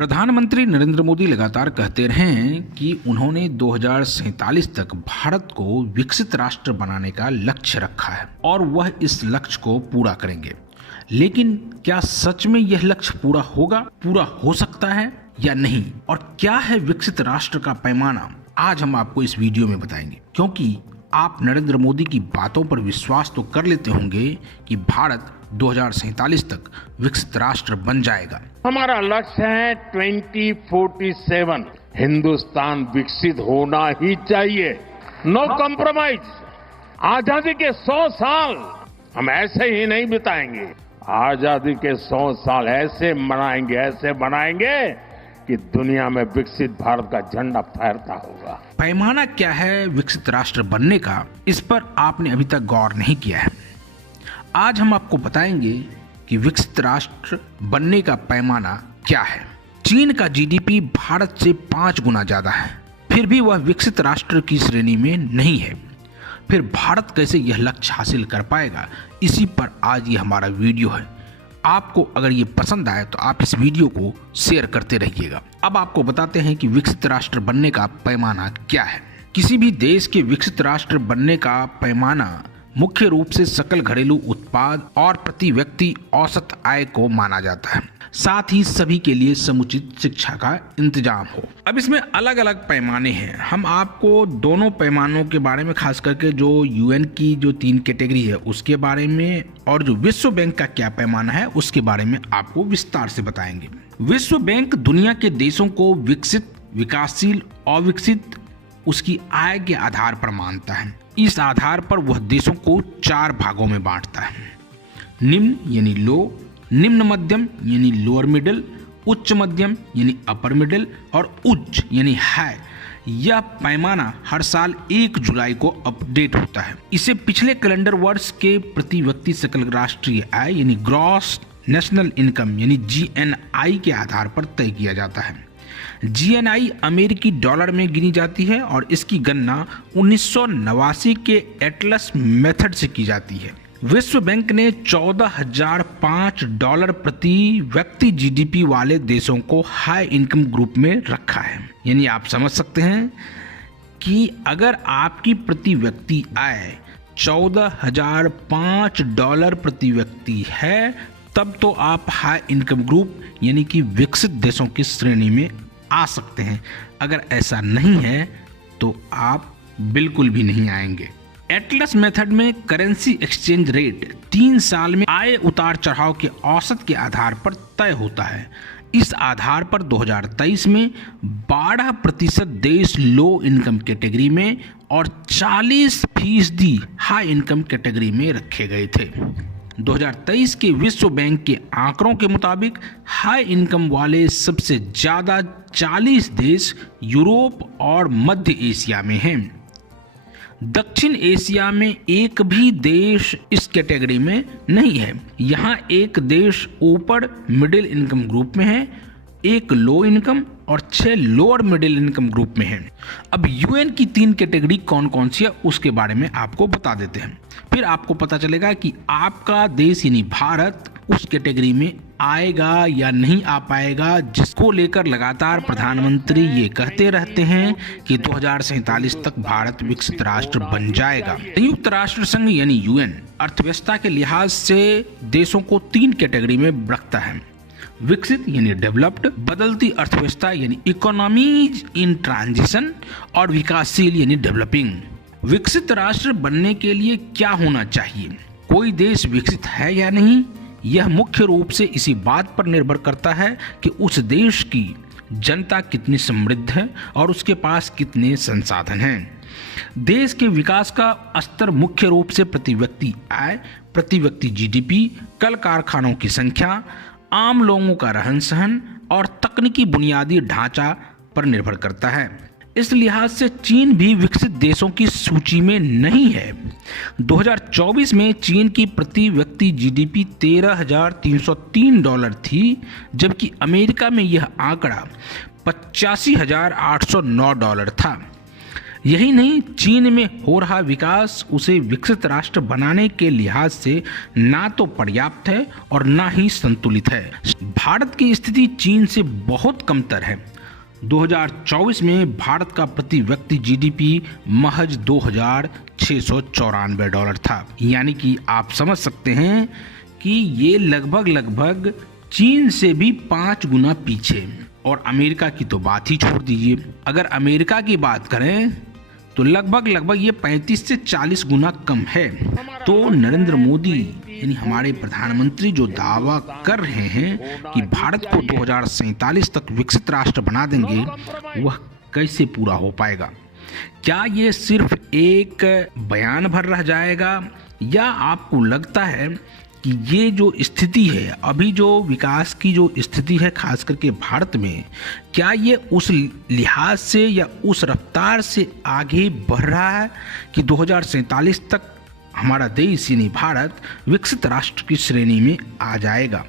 प्रधानमंत्री नरेंद्र मोदी लगातार कहते रहे हैं कि उन्होंने 2047 तक भारत को विकसित राष्ट्र बनाने का लक्ष्य रखा है और वह इस लक्ष्य को पूरा करेंगे। लेकिन क्या सच में यह लक्ष्य पूरा होगा, पूरा हो सकता है या नहीं, और क्या है विकसित राष्ट्र का पैमाना, आज हम आपको इस वीडियो में बताएंगे। क्योंकि आप नरेंद्र मोदी की बातों पर विश्वास तो कर लेते होंगे कि भारत 2047 तक विकसित राष्ट्र बन जाएगा। हमारा लक्ष्य है 2047 हिंदुस्तान विकसित होना ही चाहिए, नो कॉम्प्रोमाइज। आजादी के 100 साल हम ऐसे ही नहीं बिताएंगे, आजादी के 100 साल ऐसे बनाएंगे कि दुनिया में विकसित भारत का झंडा फहरता होगा। पैमाना क्या है विकसित राष्ट्र बनने का, इस पर आपने अभी तक गौर नहीं किया है। आज हम आपको बताएंगे कि विकसित राष्ट्र बनने का पैमाना क्या है। चीन का जीडीपी भारत से 5 गुना ज्यादा है, फिर भी वह विकसित राष्ट्र की श्रेणी में नहीं है। फिर भारत कैसे यह लक्ष्य हासिल कर पाएगा, इसी पर आज ये हमारा वीडियो है। आपको अगर ये पसंद आए तो आप इस वीडियो को शेयर करते रहिएगा। अब आपको बताते हैं कि विकसित राष्ट्र बनने का पैमाना क्या है। किसी भी देश के विकसित राष्ट्र बनने का पैमाना मुख्य रूप से सकल घरेलू उत्पाद और प्रति व्यक्ति औसत आय को माना जाता है, साथ ही सभी के लिए समुचित शिक्षा का इंतजाम हो। अब इसमें अलग अलग पैमाने हैं। हम आपको दोनों पैमानों के बारे में, खास करके जो यूएन की जो 3 कैटेगरी है उसके बारे में, और जो विश्व बैंक का क्या पैमाना है उसके बारे में आपको विस्तार से बताएंगे। विश्व बैंक दुनिया के देशों को विकसित, विकासशील, अविकसित उसकी आय के आधार पर मानता है। इस आधार पर वह देशों को 4 भागों में बांटता है। निम्न यानी लो, निम्न मध्यम यानी लोअर मिडिल, उच्च मध्यम यानी अपर मिडिल और उच्च यानी हाई। यह पैमाना हर साल 1 जुलाई को अपडेट होता है। इसे पिछले कैलेंडर वर्ष के प्रति व्यक्ति सकल राष्ट्रीय आय यानी ग्रॉस नेशनल इनकम यानी जीएनआई के आधार पर तय किया जाता है। जीएनआई अमेरिकी डॉलर में गिनी जाती है और इसकी गणना 1989 के एटलस मेथड से की जाती है। विश्व बैंक ने $14,005 प्रति व्यक्ति जीडीपी वाले देशों को हाई इनकम ग्रुप में रखा है। यानी आप समझ सकते हैं कि अगर आपकी प्रति व्यक्ति आय $14,005 प्रति व्यक्ति है, तब तो आप हाई इनकम ग्रुप यानी कि विकसित देशों की श्रेणी में आ सकते हैं। अगर ऐसा नहीं है तो आप बिल्कुल भी नहीं आएंगे। एटलस मेथड में करेंसी एक्सचेंज रेट 3 साल में आय उतार चढ़ाव के औसत के आधार पर तय होता है। इस आधार पर 2023 में 12% देश लो इनकम कैटेगरी में और 40% हाई इनकम कैटेगरी में रखे गए थे। 2023 के विश्व बैंक के आंकड़ों के मुताबिक हाई इनकम वाले सबसे ज्यादा 40 देश यूरोप और मध्य एशिया में हैं। दक्षिण एशिया में एक भी देश इस कैटेगरी में नहीं है। यहाँ एक देश ऊपर मिडिल इनकम ग्रुप में है, एक लो इनकम और 6 लोअर मिडिल इनकम ग्रुप में है। अब यूएन की 3 कैटेगरी कौन कौन सी है उसके बारे में आपको बता देते हैं, फिर आपको पता चलेगा कि आपका देश यानी भारत उस कैटेगरी में आएगा या नहीं आ पाएगा, जिसको लेकर लगातार प्रधानमंत्री ये कहते रहते हैं कि 2047 तक भारत विकसित राष्ट्र बन जाएगा। संयुक्त राष्ट्र संघ यानी यूएन अर्थव्यवस्था के लिहाज से देशों को 3 कैटेगरी में रखता है। विकसित यानी डेवलप्ड, बदलती अर्थव्यवस्था यानी इकोनॉमीज इन ट्रांजिशन, और विकासशील यानी डेवलपिंग। विकसित राष्ट्र बनने के लिए क्या होना चाहिए, कोई देश विकसित है या नहीं, यह मुख्य रूप से इसी बात पर निर्भर करता है कि उस देश की जनता कितनी समृद्ध है और उसके पास कितने संसाधन हैं। देश के विकास का स्तर मुख्य रूप से प्रति व्यक्ति आय, प्रति व्यक्ति जीडीपी, कल कारखानों की संख्या, आम लोगों का रहन सहन और तकनीकी बुनियादी ढांचा पर निर्भर करता है। इस लिहाज से चीन भी विकसित देशों की सूची में नहीं है। 2024 में चीन की प्रति व्यक्ति जीडीपी $13,303 थी, जबकि अमेरिका में यह आंकड़ा $85,809 था। यही नहीं, चीन में हो रहा विकास उसे विकसित राष्ट्र बनाने के लिहाज से ना तो पर्याप्त है और ना ही संतुलित है। भारत की स्थिति चीन से बहुत कमतर है। 2024 में भारत का प्रति व्यक्ति जीडीपी महज $2,694 था, यानी कि आप समझ सकते हैं कि ये लगभग चीन से भी 5 गुना पीछे। और अमेरिका की तो बात ही छोड़ दीजिए, अगर अमेरिका की बात करें तो लगभग ये 35 से 40 गुना कम है। तो नरेंद्र मोदी यानी हमारे प्रधानमंत्री जो दावा कर रहे हैं कि भारत को 2047 तक विकसित राष्ट्र बना देंगे, वह कैसे पूरा हो पाएगा? क्या ये सिर्फ एक बयान भर रह जाएगा, या आपको लगता है कि ये जो स्थिति है, अभी जो विकास की जो स्थिति है खास करके भारत में, क्या ये उस लिहाज से या उस रफ्तार से आगे बढ़ रहा है कि 2047 तक हमारा देश यानी भारत विकसित राष्ट्र की श्रेणी में आ जाएगा?